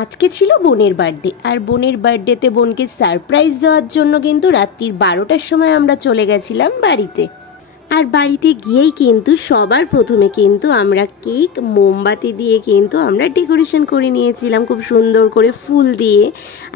আজকে ছিল বোনের বার্থডে, আর বোনের বার্থডেতে বোনকে সারপ্রাইজ দেওয়ার জন্য কিন্তু রাত্রির 12টার সময় আমরা চলে গেছিলাম বাড়িতে। আর বাড়িতে গিয়েই কিন্তু সবার প্রথমে কিন্তু আমরা কেক মোমবাতি দিয়ে কিন্তু আমরা ডেকোরেশন করে নিয়েছিলাম খুব সুন্দর করে ফুল দিয়ে।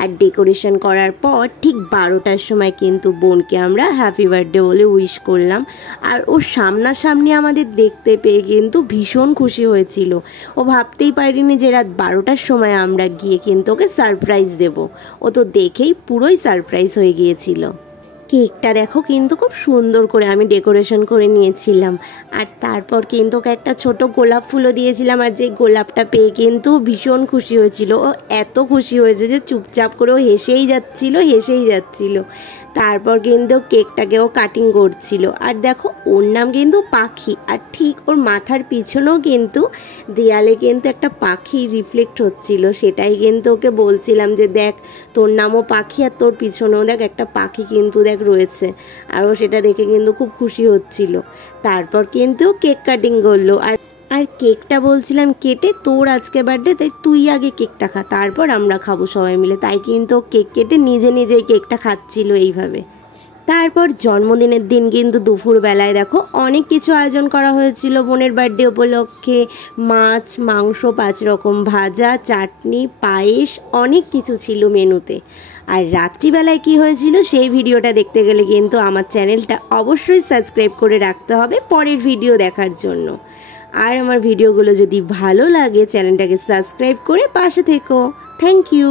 আর ডেকোরেশন করার পর ঠিক 12টার সময় কিন্তু বোনকে আমরা হ্যাপি বার্থডে বলে উইশ করলাম। আর ও সামনাসামনি আমাদের দেখতে পেয়ে কিন্তু ভীষণ খুশি হয়েছিল। ও ভাবতেই পারিনি যে রাত 12টার সময় আমরা গিয়ে কিন্তু ওকে সারপ্রাইজ দেব। ও তো দেখেই পুরোই সারপ্রাইজ হয়ে গিয়েছিল। কেকটা দেখো কিন্তু খুব সুন্দর করে আমি ডেকোরেশন করে নিয়েছিলাম। আর তারপর কিন্তু ওকে একটা ছোট গোলাপ ফুলও দিয়েছিলাম। আর যে গোলাপটা পেয়ে কিন্তু ভীষণ খুশি হয়েছিল। ও এত খুশি হয়েছে যে চুপচাপ করে ও হেসেই যাচ্ছিল। তারপর কিন্তু কেকটাকেও কাটিং করছিল। আর দেখো ওর নাম কিন্তু পাখি, আর ঠিক ওর মাথার পিছনেও কিন্তু দেয়ালে কিন্তু একটা পাখি রিফ্লেক্ট হচ্ছিল। সেটাই কিন্তু ওকে বলছিলাম যে দেখ তোর নামও পাখি আর তোর পিছনেও দেখ একটা পাখি কিন্তু দেখ রয়েছে। আর ও সেটা দেখে কিন্তু খুব খুশি হচ্ছিল। তারপর কিন্তু কেক কাটিং করলো। আর কেকটা বলছিলাম কেটে তোর আজকে বার্থডে, তাই তুই আগে কেকটা খা, তারপর আমরা খাবো সবাই মিলে। তাই কিন্তু কেক কেটে নিজেই কেকটা খাচ্ছিল এইভাবে। তারপর জন্মদিনের দিন কিন্তু দুপুরবেলায় দেখো অনেক কিছু আয়োজন করা হয়েছিল বোনের বার্থডে উপলক্ষে। মাছ, মাংস, 5 রকম ভাজা, চাটনি, পায়েস, অনেক কিছু ছিল মেনুতে। আর রাত্রিবেলায় কি হয়েছিল সেই ভিডিওটা দেখতে গেলে কিন্তু আমার চ্যানেলটা অবশ্যই সাবস্ক্রাইব করে রাখতে হবে পরের ভিডিও দেখার জন্য। আর আমার ভিডিওগুলো যদি ভালো লাগে চ্যানেলটাকে সাবস্ক্রাইব করে পাশে থেকো। Thank you.